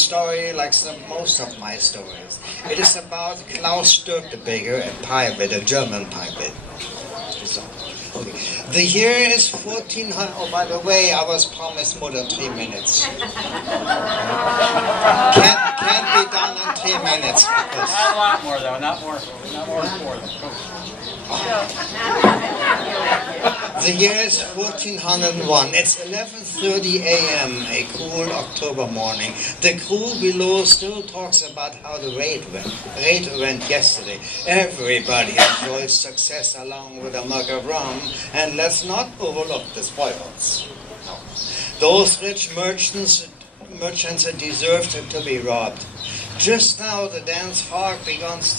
story like most of my stories. It is about Klaus Störtebeker, a pirate, a German pirate. Okay. The year is 1400. Oh, by the way, I was promised more than 3 minutes. Can't be done in 3 minutes. Not a lot more though, not more than 4 though. The year is 1401. It's 11:30 a.m., a cool October morning. The crew below still talks about how the raid went yesterday. Everybody enjoys success along with a mug of rum, and let's not overlook the spoils. No. Those rich merchants deserved to be robbed. Just now the dense fog begins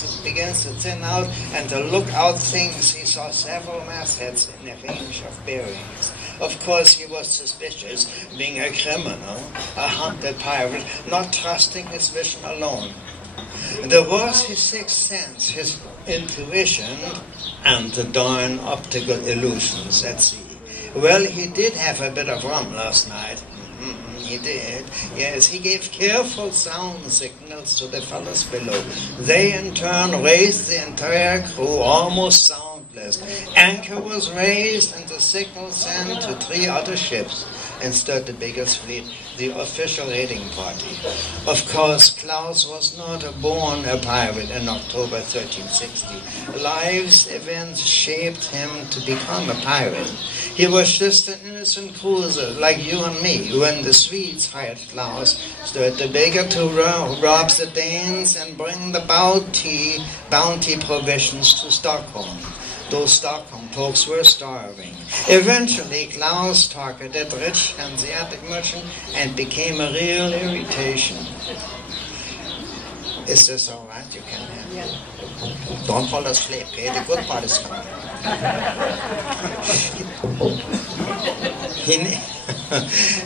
to thin out, and the lookout thinks he saw several mastheads in a range of bearings. Of course he was suspicious, being a criminal, a hunted pirate, not trusting his vision alone. There was his sixth sense, his intuition, and the darn optical illusions at sea. Well, he did have a bit of rum last night. He did. Yes, he gave careful sound signals to the fellows below. They in turn raised the entire crew almost soundless. Anchor was raised and the signal sent to 3 other ships and Störtebeker's fleet, the official raiding party. Of course, Klaus was not born a pirate in October 1360. Life's events shaped him to become a pirate. He was just an innocent cruiser like you and me when the Swedes hired Klaus Störtebeker to rob the Danes and bring the bounty provisions to Stockholm. Those Stockholm folks were starving. Eventually, Klaus targeted rich Hanseatic merchants and became a real irritation. Is this all right? You can have it. Yeah. Don't fall asleep, okay? The good part is coming.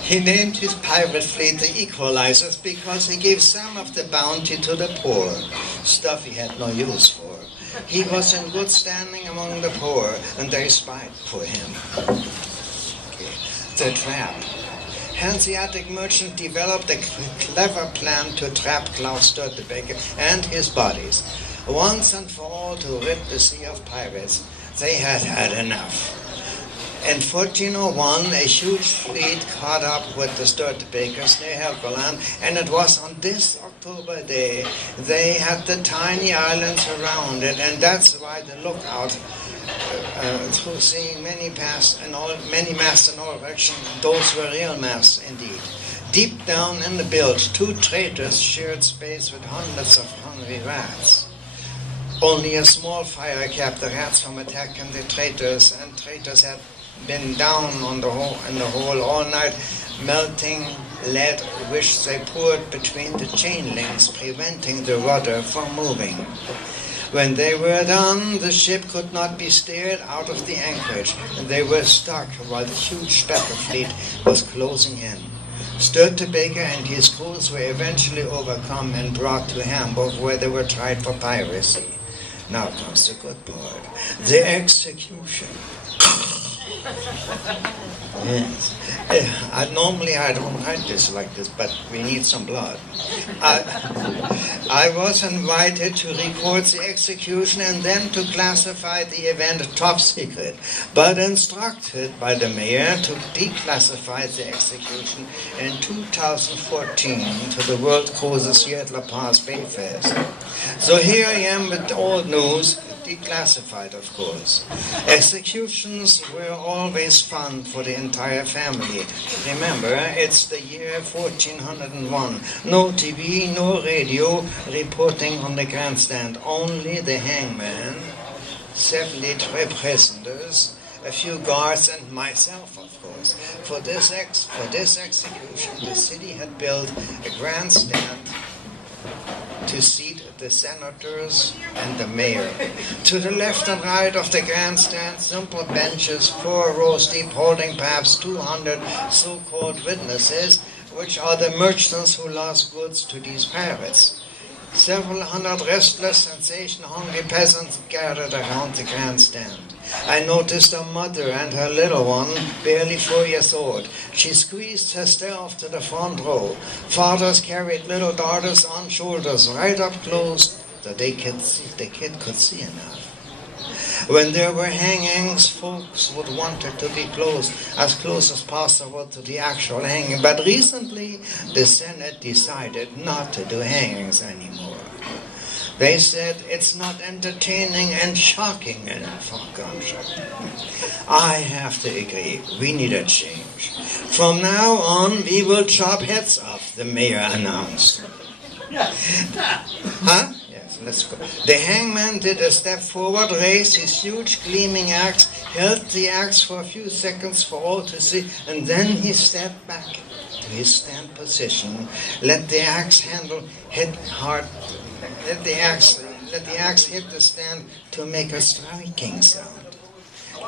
He named his pirate fleet the Equalizers because he gave some of the bounty to the poor, stuff he had no use for. He was in good standing among the poor, and they spied for him. Okay. The trap. Hanseatic merchant developed a clever plan to trap Klaus Störtebeker and his buddies. Once and for all, to rid the sea of pirates. They had had enough. In 1401, a huge fleet caught up with the Störtebekers near Helgoland, and it was on this October day they had the tiny islands around it, and that's why the lookout, through seeing many masts in all directions, those were real masts indeed. Deep down in the bilge, 2 traitors shared space with hundreds of hungry rats. Only a small fire kept the rats from attacking the traitors, and traitors had been down in the hole all night, melting lead which they poured between the chain links, preventing the rudder from moving. When they were done, the ship could not be steered out of the anchorage, and they were stuck while the huge battle fleet was closing in. Störtebeker and his crews were eventually overcome and brought to Hamburg, where they were tried for piracy. Now comes the good part, the execution. Yes. Normally I don't write this like this, but we need some blood. I was invited to record the execution and then to classify the event top secret, but instructed by the mayor to declassify the execution in 2014 to the World Cruises here at La Paz Bay Fest. So here I am with old news, declassified, of course. Executions were always fun for the entire family. Remember, it's the year 1401. No TV, no radio reporting on the grandstand. Only the hangman, 73 prisoners, a few guards, and myself, of course. For this execution, the city had built a grandstand to seat the senators and the mayor. To the left and right of the grandstand, simple benches, 4 rows deep, holding perhaps 200 so-called witnesses, which are the merchants who lost goods to these pirates. Several hundred restless, sensation-hungry peasants gathered around the grandstand. I noticed a mother and her little one, barely 4 years old. She squeezed herself to the front row. Fathers carried little daughters on shoulders right up close that the kid could see enough. When there were hangings, folks would want it to be close as possible to the actual hanging. But recently, the Senate decided not to do hangings anymore. They said it's not entertaining and shocking enough for culture. I have to agree, we need a change. From now on, we will chop heads off, the mayor announced. Huh? Yes, let's go. The hangman did a step forward, raised his huge gleaming axe, held the axe for a few seconds for all to see, and then he stepped back to his stand position, let the axe handle hit hard. Let the axe hit the stand to make a striking sound.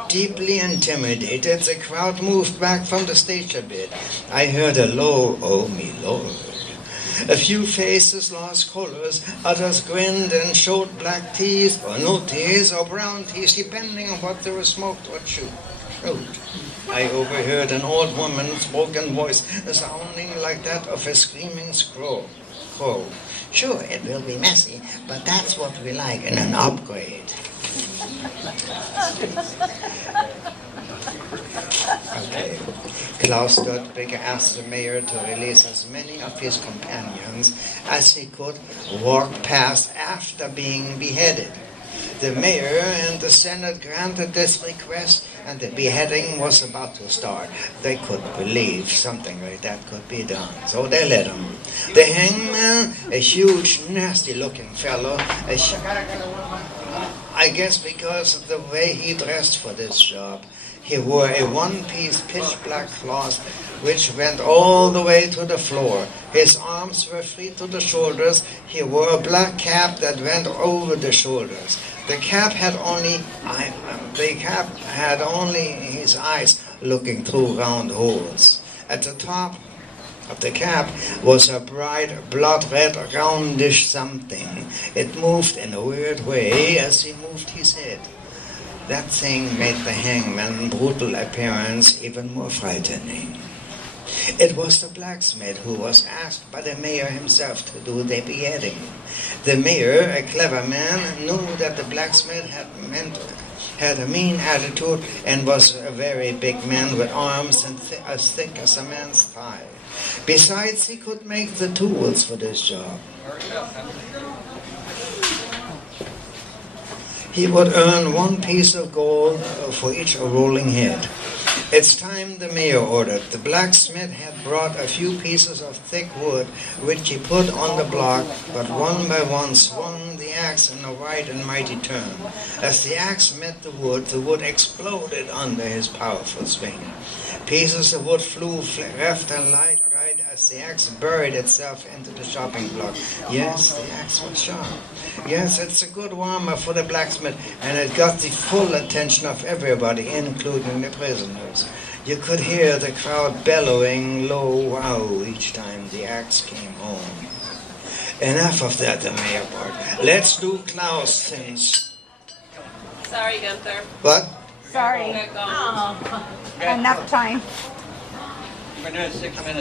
Deeply intimidated, the crowd moved back from the stage a bit. I heard a low, "Oh, me Lord." A few faces lost colors, others grinned and showed black teeth, or no teeth, or brown teeth, depending on what they were smoked or chewed. I overheard an old woman's broken voice, sounding like that of a screaming crow. Sure, it will be messy, but that's what we like in an upgrade. Okay. Klaus Störtebeker asked the mayor to release as many of his companions as he could walk past after being beheaded. The mayor and the Senate granted this request, and the beheading was about to start. They couldn't believe something like that could be done, so they let him. The hangman, a huge, nasty-looking fellow, I guess because of the way he dressed for this job. He wore a one-piece pitch-black cloth which went all the way to the floor. His arms were free to the shoulders. He wore a black cap that went over the shoulders. The cap had only his eyes looking through round holes. At the top of the cap was a bright blood-red roundish something. It moved in a weird way as he moved his head. That thing made the hangman's brutal appearance even more frightening. It was the blacksmith who was asked by the mayor himself to do the beheading. The mayor, a clever man, knew that the blacksmith had a mean attitude and was a very big man with arms as thick as a man's thigh. Besides, he could make the tools for this job. He would earn 1 piece of gold for each rolling head. It's time, the mayor ordered. The blacksmith had brought a few pieces of thick wood, which he put on the block, but one by one swung the axe in a wide and mighty turn. As the axe met the wood exploded under his powerful swing. Pieces of wood flew left and right as the axe buried itself into the chopping block. Yes, the axe was sharp. Yes, it's a good warmer for the blacksmith, and it got the full attention of everybody, including the prisoners. You could hear the crowd bellowing low wow each time the axe came home. Enough of that, the mayor barked. Let's do Klaus things. Sorry, Guenther. What? Sorry. Back on. Enough time. We're doing 6 minutes.